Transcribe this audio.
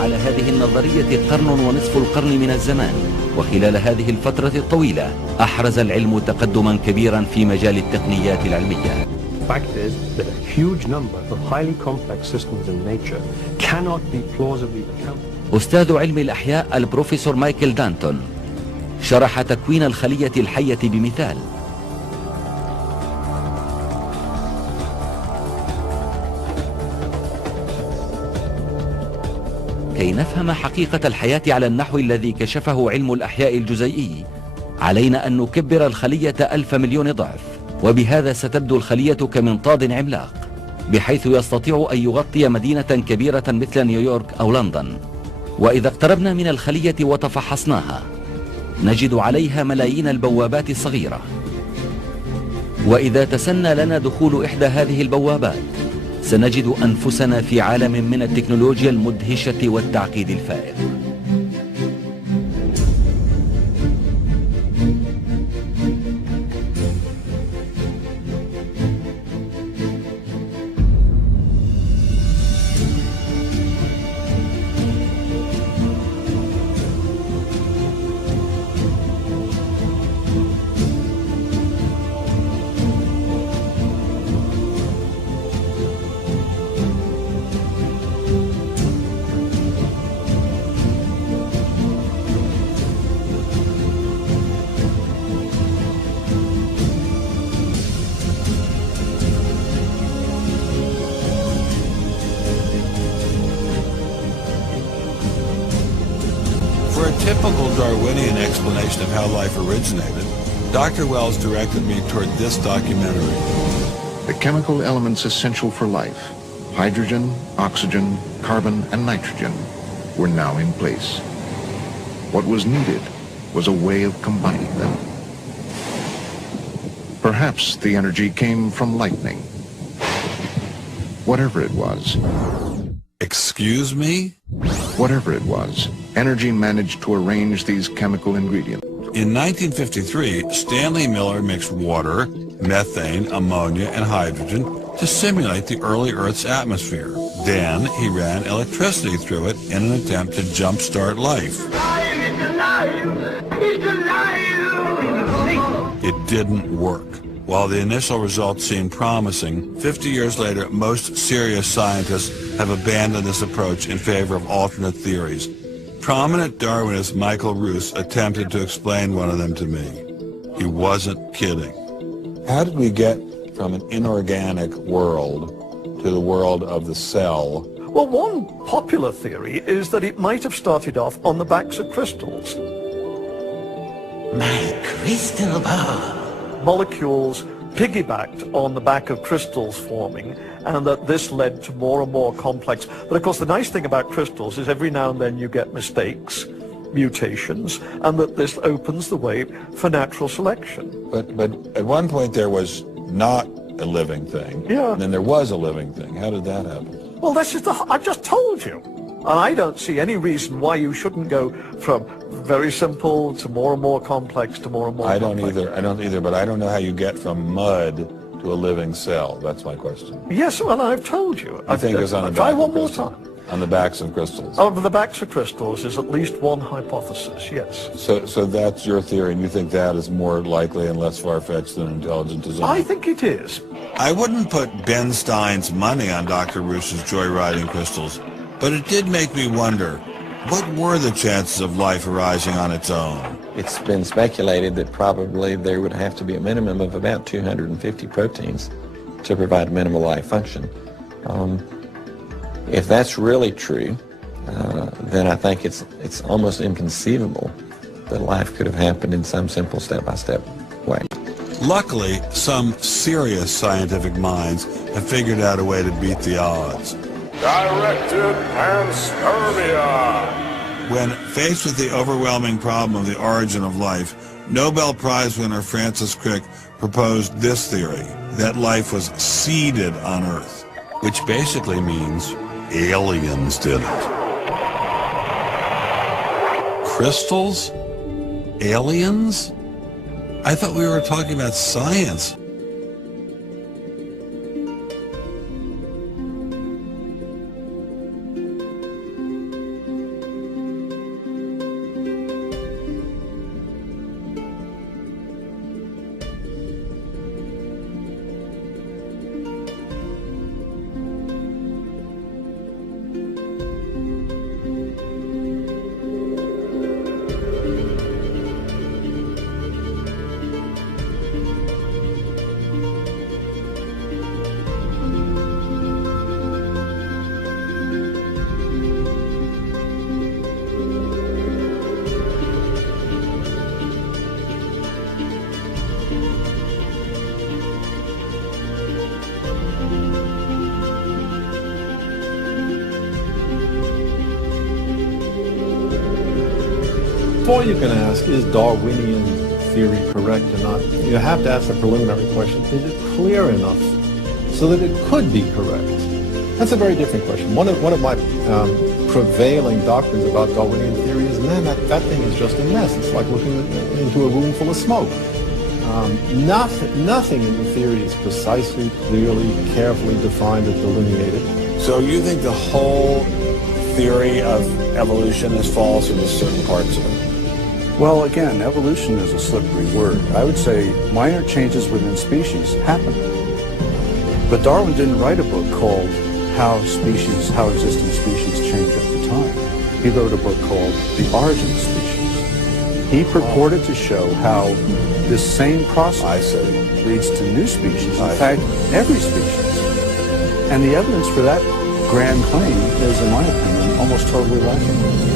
على هذه النظرية قرن ونصف القرن من الزمان، وخلال هذه الفترة الطويلة أحرز العلم تقدما كبيرا في مجال التقنيات العلمية. fact is that a huge number of highly complex systems in nature cannot be plausibly accounted. أستاذ علم الأحياء البروفيسور مايكل دانتون شرح تكوين الخلية الحية بمثال. كي نفهم حقيقة الحياة على النحو الذي كشفه علم الأحياء الجزيئي، علينا أن نكبر الخلية 1000 مليون ضعف، وبهذا ستبدو الخلية كمنطاد عملاق، بحيث يستطيع أن يغطي مدينة كبيرة مثل نيويورك أو لندن. وإذا اقتربنا من الخلية وتفحصناها نجد عليها ملايين البوابات الصغيرة، وإذا تسنى لنا دخول إحدى هذه البوابات سنجد أنفسنا في عالم من التكنولوجيا المدهشة والتعقيد الفائق. For a typical Darwinian explanation of how life originated, Dr. Wells directed me toward this documentary. The chemical elements essential for life, hydrogen, oxygen, carbon, and nitrogen, were now in place. What was needed was a way of combining them. Perhaps the energy came from lightning. Whatever it was. Excuse me? Whatever it was, energy managed to arrange these chemical ingredients. In 1953, Stanley Miller mixed water, methane, ammonia, and hydrogen to simulate the early Earth's atmosphere. Then he ran electricity through it in an attempt to jumpstart life. It's alive! It's alive! It didn't work. While the initial results seemed promising, 50 years later, most serious scientists have abandoned this approach in favor of alternate theories. Prominent Darwinist Michael Roos attempted to explain one of them to me. He wasn't kidding. How did we get from an inorganic world to the world of the cell? Well, one popular theory is that it might have started off on the backs of crystals. My crystal ball. Molecules piggybacked on the back of crystals forming, and that this led to more and more complex. But of course, the nice thing about crystals is every now and then you get mistakes, mutations, and that this opens the way for natural selection. But at one point there was not a living thing, Yeah. and then there was a living thing. How did that happen? Well, that's just I've just told you. And I don't see any reason why you shouldn't go from very simple to more and more complex to more and more I don't complex. either, but I don't know how you get from mud to a living cell. That's my question. Yes, well, I've told you. I think it was on the Try back one of more crystals. time. On the backs of crystals. Over the backs of crystals is at least one hypothesis, yes. So that's your theory, and you think that is more likely and less far-fetched than intelligent design? I think it is. I wouldn't put Ben Stein's money on Dr. Roos's joyriding crystals, but it did make me wonder, what were the chances of life arising on its own? It's been speculated that probably there would have to be a minimum of about 250 proteins to provide minimal life function. If that's really true, then I think it's almost inconceivable that life could have happened in some simple step-by-step way. Luckily, some serious scientific minds have figured out a way to beat the odds. Directed panspermia! When faced with the overwhelming problem of the origin of life, Nobel Prize winner Francis Crick proposed this theory, that life was seeded on Earth, which basically means aliens did it. Crystals? Aliens? I thought we were talking about science. before you can ask, is Darwinian theory correct or not, you have to ask the preliminary question, is it clear enough so that it could be correct? That's a very different question. One of my prevailing doctrines about Darwinian theory is, man, that thing is just a mess. It's like looking into a room full of smoke. Nothing in the theory is precisely, clearly, carefully defined or delineated. So you think the whole theory of evolution is false in certain parts of it? Well, again, evolution is a slippery word. I would say minor changes within species happen. But Darwin didn't write a book called How Existing Species Change Over Time. He wrote a book called The Origin of Species. He purported to show how this same process leads to new species, in fact, every species. And the evidence for that grand claim is, in my opinion, almost totally lacking.